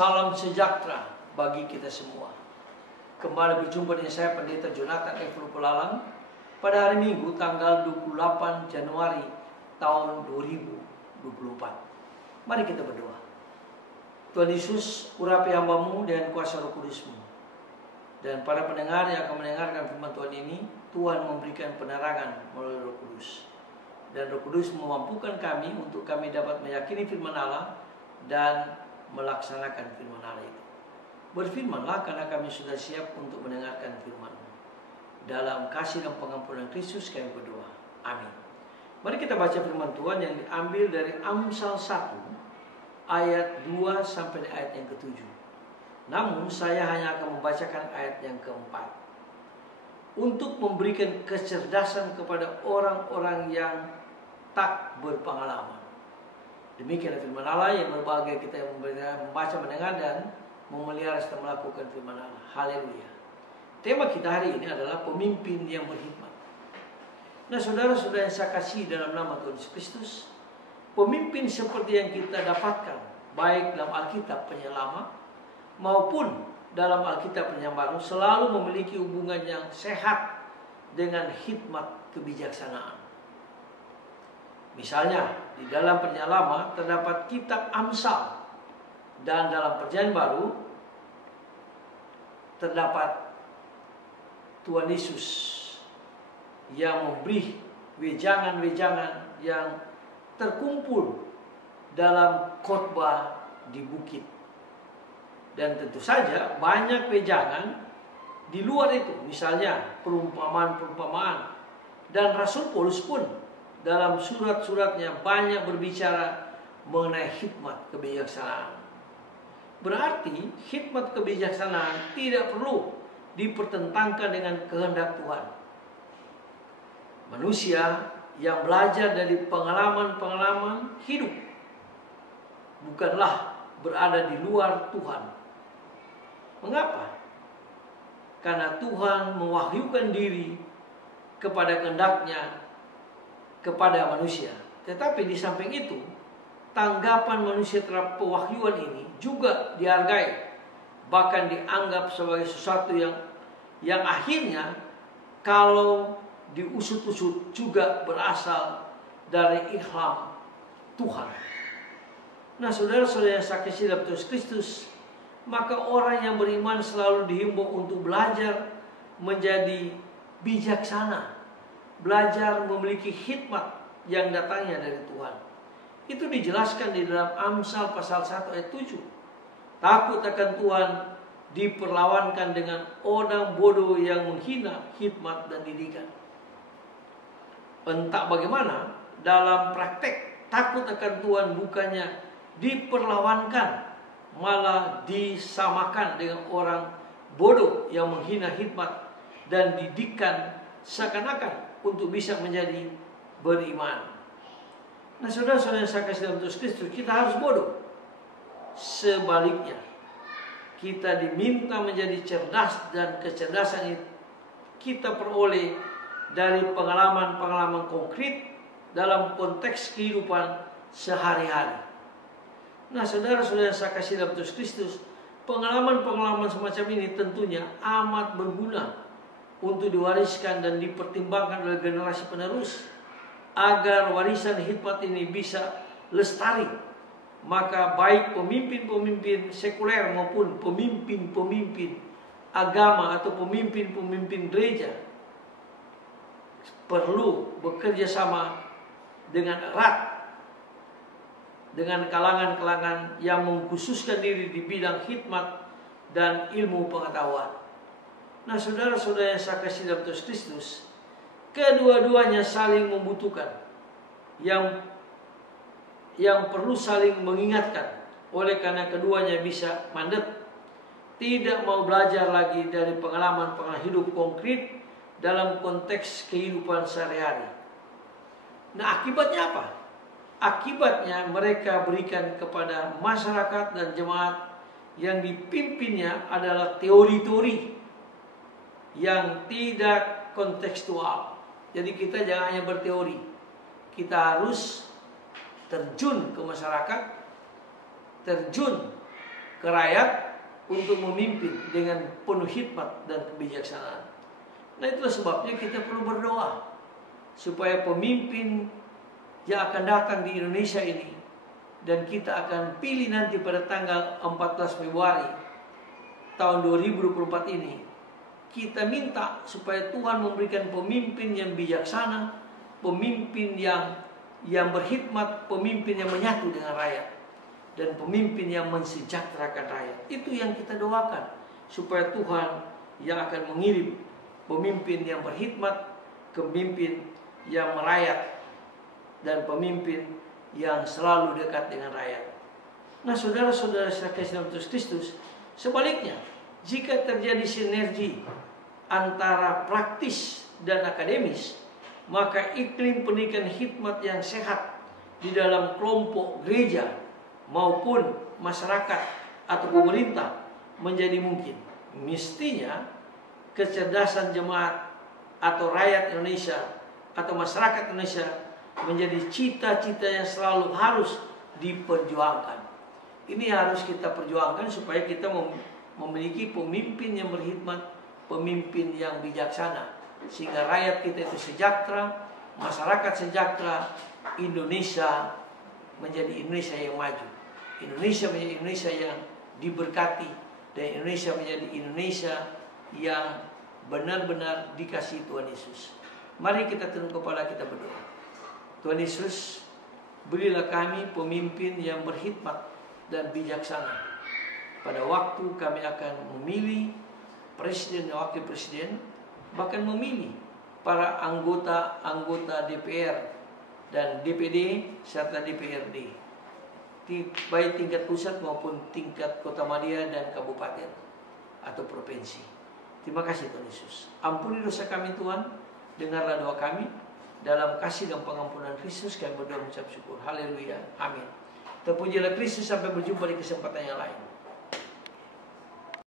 Salam sejahtera bagi kita semua. Kembali berjumpa dengan saya Pendeta Jonathan F. Pelalang pada hari Minggu tanggal 28 Januari tahun 2024. Mari kita berdoa. Tuhan Yesus, urapi hamba-Mu dengan kuasa Roh Kudus-Mu. Dan para pendengar yang akan mendengarkan firman Tuhan ini, Tuhan memberikan penerangan melalui Roh Kudus. Dan Roh Kudus memampukan kami untuk kami dapat meyakini firman Allah dan melaksanakan firman Allah itu. Berfirmanlah karena kami sudah siap untuk mendengarkan firman-Mu. Dalam kasih dan pengampunan Kristus kami berdoa. Amin. Mari kita baca firman Tuhan yang diambil dari Amsal 1 ayat 2 sampai ayat yang ke-7. Namun saya hanya akan membacakan ayat yang keempat. Untuk memberikan kecerdasan kepada orang-orang yang tak berpengalaman. Demikian firman Allah yang berbahagia kita yang membaca, mendengar dan memelihara serta melakukan firman Allah. Haleluya. Tema kita hari ini adalah pemimpin yang berhikmat. Nah, saudara-saudara yang saya kasih dalam nama Tuhan Yesus Kristus, pemimpin seperti yang kita dapatkan baik dalam Alkitab Penyelamat maupun dalam Alkitab Penyelamat Baru selalu memiliki hubungan yang sehat dengan hikmat kebijaksanaan. Misalnya, di dalam Penyelamat terdapat kitab Amsal, dan dalam Perjanjian Baru terdapat Tuhan Yesus yang memberi wejangan-wejangan yang terkumpul dalam khotbah di bukit. Dan tentu saja banyak wejangan di luar itu, misalnya perumpamaan-perumpamaan. Dan Rasul Paulus pun dalam surat-suratnya banyak berbicara mengenai hikmat kebijaksanaan. Berarti hikmat kebijaksanaan tidak perlu dipertentangkan dengan kehendak Tuhan. Manusia yang belajar dari pengalaman-pengalaman hidup bukanlah berada di luar Tuhan. Mengapa? Karena Tuhan mewahyukan diri kepada kehendaknya kepada manusia. Tetapi di samping itu, tanggapan manusia terhadap pewahyuan ini juga dihargai, bahkan dianggap sebagai sesuatu yang akhirnya kalau diusut-usut juga berasal dari ilham Tuhan. Nah, saudara-saudara yang saya kasih dalam Tuhan Kristus, maka orang yang beriman selalu dihimbau untuk belajar menjadi bijaksana, belajar memiliki hikmat yang datangnya dari Tuhan. Itu dijelaskan di dalam Amsal pasal 1 ayat 7. Takut akan Tuhan diperlawankan dengan orang bodoh yang menghina hikmat dan didikan. Entah bagaimana, dalam praktek takut akan Tuhan bukannya diperlawankan, malah disamakan dengan orang bodoh yang menghina hikmat dan didikan seakan-akan untuk bisa menjadi beriman. Nah, saudara-saudara yang saya kasih dalam Tuhan Kristus, kita harus bodoh. Sebaliknya, kita diminta menjadi cerdas, dan kecerdasan itu kita peroleh dari pengalaman-pengalaman konkret dalam konteks kehidupan sehari-hari. Nah, saudara-saudara yang saya kasih dalam Tuhan Kristus, pengalaman-pengalaman semacam ini tentunya amat berguna untuk diwariskan dan dipertimbangkan oleh generasi penerus agar warisan hikmat ini bisa lestari. Maka baik pemimpin-pemimpin sekuler maupun pemimpin-pemimpin agama atau pemimpin-pemimpin gereja perlu bekerja sama dengan erat dengan kalangan-kalangan yang mengkhususkan diri di bidang hikmat dan ilmu pengetahuan. Nah, saudara-saudara yang saya kasih dalam Tuhan Kristus, kedua-duanya saling membutuhkan, yang perlu saling mengingatkan. Oleh karena keduanya bisa mandek, tidak mau belajar lagi dari pengalaman-pengalaman hidup konkret dalam konteks kehidupan sehari-hari. Nah, akibatnya apa? Akibatnya mereka berikan kepada masyarakat dan jemaat yang dipimpinnya adalah teori-teori yang tidak kontekstual. Jadi kita jangan hanya berteori, kita harus terjun ke masyarakat, terjun ke rakyat untuk memimpin dengan penuh hikmat dan kebijaksanaan. Nah, itulah sebabnya kita perlu berdoa supaya pemimpin yang akan datang di Indonesia ini, dan kita akan pilih nanti pada tanggal 14 Februari tahun 2024 ini, kita minta supaya Tuhan memberikan pemimpin yang bijaksana, pemimpin yang berkhidmat, pemimpin yang menyatu dengan rakyat, dan pemimpin yang mensejahterakan rakyat. Itu yang kita doakan, supaya Tuhan yang akan mengirim pemimpin yang berkhidmat, pemimpin yang merayat, dan pemimpin yang selalu dekat dengan rakyat. Nah, saudara-saudara saya kasih dalam Kristus, sebaliknya, jika terjadi sinergi antara praktis dan akademis, maka iklim pendidikan hikmat yang sehat di dalam kelompok gereja maupun masyarakat atau pemerintah menjadi mungkin. Mestinya kecerdasan jemaat atau rakyat Indonesia atau masyarakat Indonesia menjadi cita-cita yang selalu harus diperjuangkan. Ini harus kita perjuangkan supaya kita memiliki pemimpin yang berkhidmat, pemimpin yang bijaksana, sehingga rakyat kita itu sejahtera, masyarakat sejahtera, Indonesia menjadi Indonesia yang maju, Indonesia menjadi Indonesia yang diberkati, dan Indonesia menjadi Indonesia yang benar-benar dikasihi Tuhan Yesus. Mari kita tunduk kepala, kita berdoa. Tuhan Yesus, berilah kami pemimpin yang berkhidmat dan bijaksana. Pada waktu kami akan memilih presiden dan wakil presiden, bahkan memilih para anggota DPR dan DPD serta DPRD, baik tingkat pusat maupun tingkat kota madya dan kabupaten atau provinsi. Terima kasih Tuhan Yesus. Ampuni dosa kami Tuhan, dengarlah doa kami. Dalam kasih dan pengampunan Kristus kami berdoa mengucap syukur. Haleluya. Amin. Terpujilah Kristus, sampai berjumpa di kesempatan yang lain.